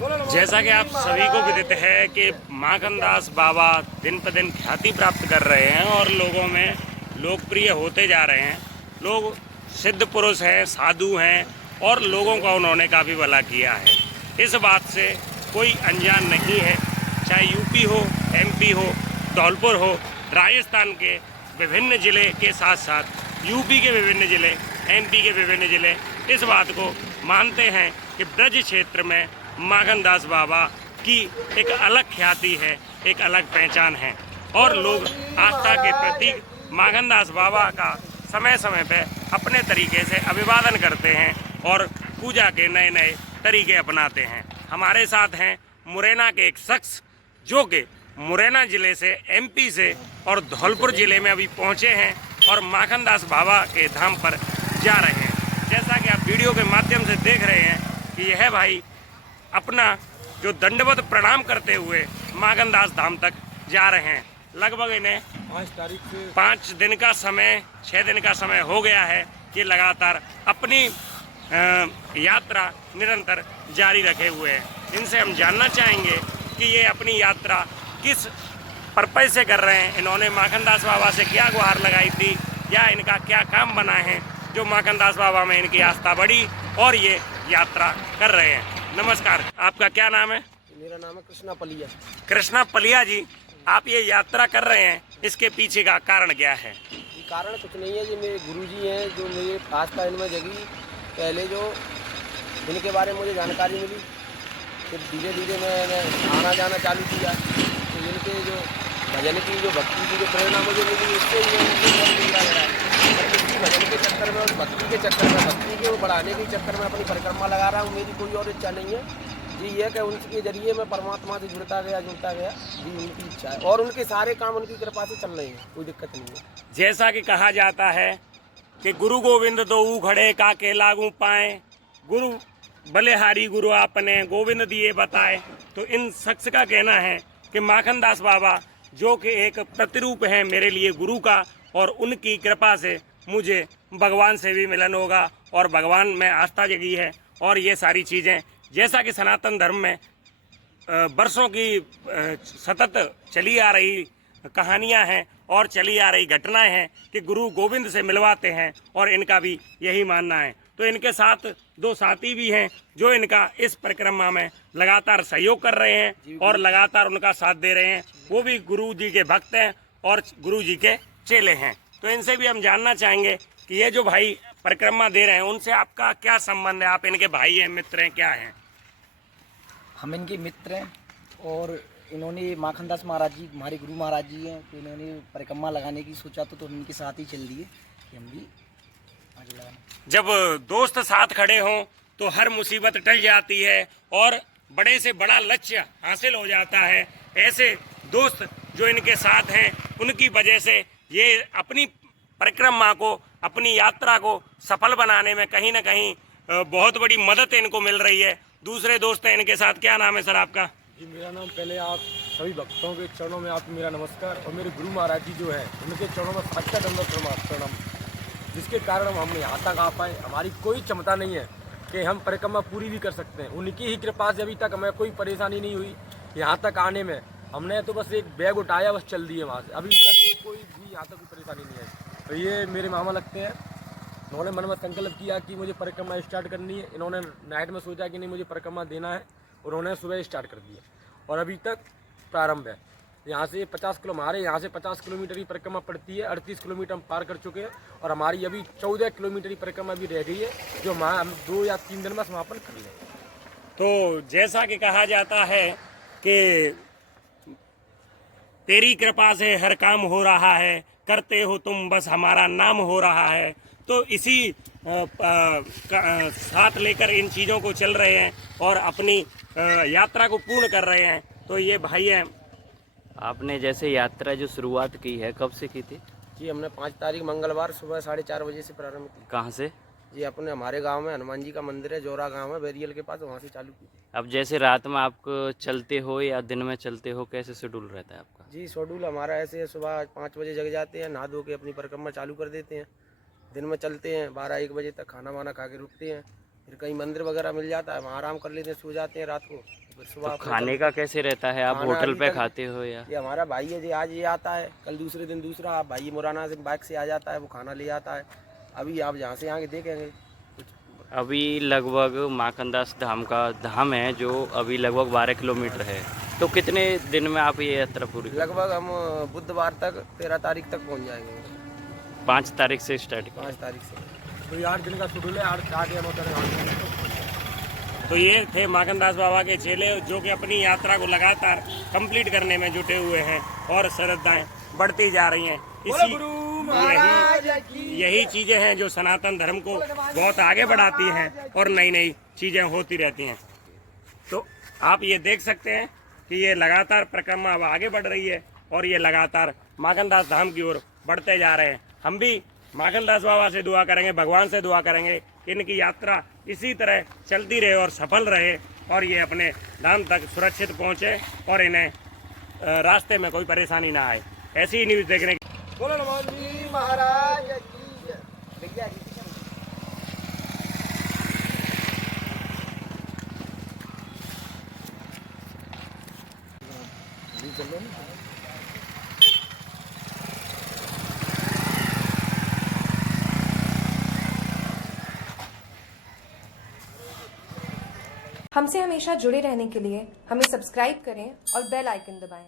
जैसा कि आप सभी को विदित है कि माखनदास बाबा दिन पर दिन ख्याति प्राप्त कर रहे हैं और लोगों में लोकप्रिय होते जा रहे हैं। लोग सिद्ध पुरुष हैं, साधु हैं और लोगों का उन्होंने काफ़ी भला किया है। इस बात से कोई अनजान नहीं है, चाहे यूपी हो, एमपी हो, धौलपुर हो, राजस्थान के विभिन्न ज़िले के साथ साथ यूपी के विभिन्न ज़िले, एमपी के विभिन्न ज़िले इस बात को मानते हैं कि ब्रज क्षेत्र में माखनदास बाबा की एक अलग ख्याति है, एक अलग पहचान है और लोग आस्था के प्रतीक माखनदास बाबा का समय समय पे अपने तरीके से अभिवादन करते हैं और पूजा के नए नए तरीके अपनाते हैं। हमारे साथ हैं मुरैना के एक शख्स जो कि मुरैना ज़िले से, एमपी से और धौलपुर ज़िले में अभी पहुंचे हैं और माखनदास बाबा के धाम पर जा रहे हैं। जैसा कि आप वीडियो के माध्यम से देख रहे हैं कि यह भाई अपना जो दंडवत प्रणाम करते हुए माखनदास धाम तक जा रहे हैं। लगभग इन्हें 5 दिन का समय, 6 दिन का समय हो गया है कि लगातार अपनी यात्रा निरंतर जारी रखे हुए हैं। इनसे हम जानना चाहेंगे कि ये अपनी यात्रा किस पर्पज से कर रहे हैं, इन्होंने माखनदास बाबा से क्या गुहार लगाई थी या इनका क्या काम बना है जो माखनदास बाबा में इनकी आस्था बढ़ी और ये यात्रा कर रहे हैं। नमस्कार, आपका क्या नाम है? मेरा नाम है कृष्णा पलिया। कृष्णा पलिया जी, आप ये यात्रा कर रहे हैं, इसके पीछे का कारण क्या है? ये कारण कुछ नहीं है, ये मेरे गुरुजी हैं जो मेरे आस्था इनमें जगी। पहले जो इनके बारे में मुझे जानकारी मिली, फिर धीरे धीरे मैंने आना जाना चालू किया। तो इनके जो भजन की, जो भक्ति की जो प्रेरणा मुझे मिली, उससे ही भजन के चक्कर में और भक्ति के चक्कर में, भक्ति के बढ़ाने के चक्कर में अपनी परिक्रमा लगा रहा हूँ। मेरी कोई और इच्छा नहीं है जी, ये कि उनके जरिए मैं परमात्मा से जुड़ता गया जी, उनकी इच्छा है और उनके सारे काम उनकी कृपा से चल रहे हैं, कोई दिक्कत नहीं है। जैसा कि कहा जाता है कि गुरु गोविंद दो खड़े काके लागू पाए, गुरु बलिहारी गुरु आपने गोविंद दिए बताए। तो इन शख्स का कहना है कि माखनदास बाबा जो कि एक प्रतिरूप है मेरे लिए गुरु का, और उनकी कृपा से मुझे भगवान से भी मिलन होगा और भगवान में आस्था जगी है। और ये सारी चीज़ें जैसा कि सनातन धर्म में वर्षों की सतत चली आ रही कहानियां हैं और चली आ रही घटनाएं हैं कि गुरु गोविंद से मिलवाते हैं और इनका भी यही मानना है। तो इनके साथ 2 साथी भी हैं जो इनका इस परिक्रमा में लगातार सहयोग कर रहे हैं और लगातार उनका साथ दे रहे हैं। वो भी गुरु जी के भक्त हैं और गुरु जी के चेले हैं। तो इनसे भी हम जानना चाहेंगे कि ये जो भाई परिक्रमा दे रहे हैं उनसे आपका क्या संबंध है? आप इनके भाई हैं, मित्र हैं, क्या हैं? हम इनके मित्र हैं और इन्होंने माखनदास महाराज जी हमारे गुरु महाराज जी हैं, तो इन्होंने परिक्रमा लगाने की सोचा तो उनके साथ ही चल दिए कि हम भी आगे लगाना। जब दोस्त साथ खड़े हों तो हर मुसीबत टल जाती है और बड़े से बड़ा लक्ष्य हासिल हो जाता है। ऐसे दोस्त जो इनके साथ हैं उनकी वजह से ये अपनी परिक्रमा को, अपनी यात्रा को सफल बनाने में कहीं ना कहीं बहुत बड़ी मदद इनको मिल रही है। दूसरे दोस्त हैं इनके साथ। क्या नाम है सर आपका? जी, मेरा नाम, पहले आप सभी भक्तों के चरणों में आप मेरा नमस्कार। और मेरे गुरु महाराज जी जो है उनके चरणों में साक्षात दंडवत प्रणाम, जिसके कारण हम यहाँ तक आ पाए। हमारी कोई क्षमता नहीं है कि हम परिक्रमा पूरी भी कर सकते हैं, उनकी ही कृपा से अभी तक हमें कोई परेशानी नहीं हुई यहाँ तक आने में। हमने तो बस एक बैग उठाया, बस चल दिए वहाँ से, अभी तक कोई भी यहाँ तक कोई परेशानी नहीं है। तो ये मेरे मामा लगते हैं, उन्होंने मन में संकल्प किया कि मुझे परिक्रमा स्टार्ट करनी है। इन्होंने नाइट में सोचा कि नहीं मुझे परिक्रमा देना है और उन्होंने सुबह स्टार्ट कर दिया और अभी तक प्रारंभ है। यहाँ से 50 किलो, हमारे यहाँ से 50 किलोमीटर की परिक्रमा पड़ती है, 38 किलोमीटर हम पार कर चुके हैं और हमारी अभी 14 किलोमीटर की परिक्रमा भी रह गई है जो हम 2 या 3 दिन में समापन कर लें। तो जैसा कि कहा जाता है कि तेरी कृपा से हर काम हो रहा है, करते हो तुम बस हमारा नाम हो रहा है। तो इसी साथ लेकर इन चीज़ों को चल रहे हैं और अपनी यात्रा को पूर्ण कर रहे हैं। तो ये भाई हैं। आपने जैसे यात्रा जो शुरुआत की है कब से की थी? जी, हमने 5 तारीख मंगलवार सुबह 4:30 बजे से प्रारंभ की। कहाँ से? जी, अपने हमारे गांव में हनुमान जी का मंदिर है, जोरा गांव है, बेरियल के पास, वहाँ से चालू की। अब जैसे रात में आप चलते हो या दिन में चलते हो, कैसे शेड्यूल रहता है आपका? जी, शेड्यूल हमारा ऐसे है, सुबह 5 बजे जग जाते हैं, नहा धो के अपनी परिक्रमा चालू कर देते हैं। दिन में चलते हैं 12-1 बजे तक, खाना वाना खा के रुकते हैं, फिर कहीं मंदिर वगैरह मिल जाता है, वहाँ आराम कर लेते हैं, सो जाते हैं रात को। फिर सुबह तो अपने खाने का कैसे रहता है? आप खाना होटल अभी पे तक- खाते हो या? ये हमारा भाई है जी, आज ये आता है, कल दूसरे दिन दूसरा। आप भाई मुराना से बाइक से आ जाता है, वो खाना ले आता है। अभी आप जहाँ से आगे देखेंगे कुछ अभी लगभग माखनदास धाम का धाम है जो अभी लगभग 12 किलोमीटर है। तो कितने दिन में आप ये यात्रा पूरी करेंगे? लगभग हम बुधवार तक 13 तारीख तक पहुँच जाएंगे। 5 तारीख से स्टार्ट किया। 5 तारीख से। तो ये 8 दिन का शेड्यूल है, 8 या 9 तरह। तो ये थे माखनदास बाबा के चेले जो कि अपनी यात्रा को लगातार कंप्लीट करने में जुटे हुए हैं और श्रद्धाएं बढ़ती जा रही हैं। यही चीजें हैं जो सनातन धर्म को बहुत आगे बढ़ाती हैं और नई नई चीजें होती रहती हैं। तो आप ये देख सकते हैं कि ये लगातार परिक्रमा अब आगे बढ़ रही है और ये लगातार माखनदास धाम की ओर बढ़ते जा रहे हैं। हम भी माखनदास बाबा से दुआ करेंगे, भगवान से दुआ करेंगे कि इनकी यात्रा इसी तरह चलती रहे और सफल रहे और ये अपने धाम तक सुरक्षित पहुँचे और इन्हें रास्ते में कोई परेशानी ना आए। ऐसी ही न्यूज़ देखने बोलो हनुमान जी महाराज की जय। भैया जी हमसे हमेशा जुड़े रहने के लिए हमें सब्सक्राइब करें और बेल आइकन दबाएं।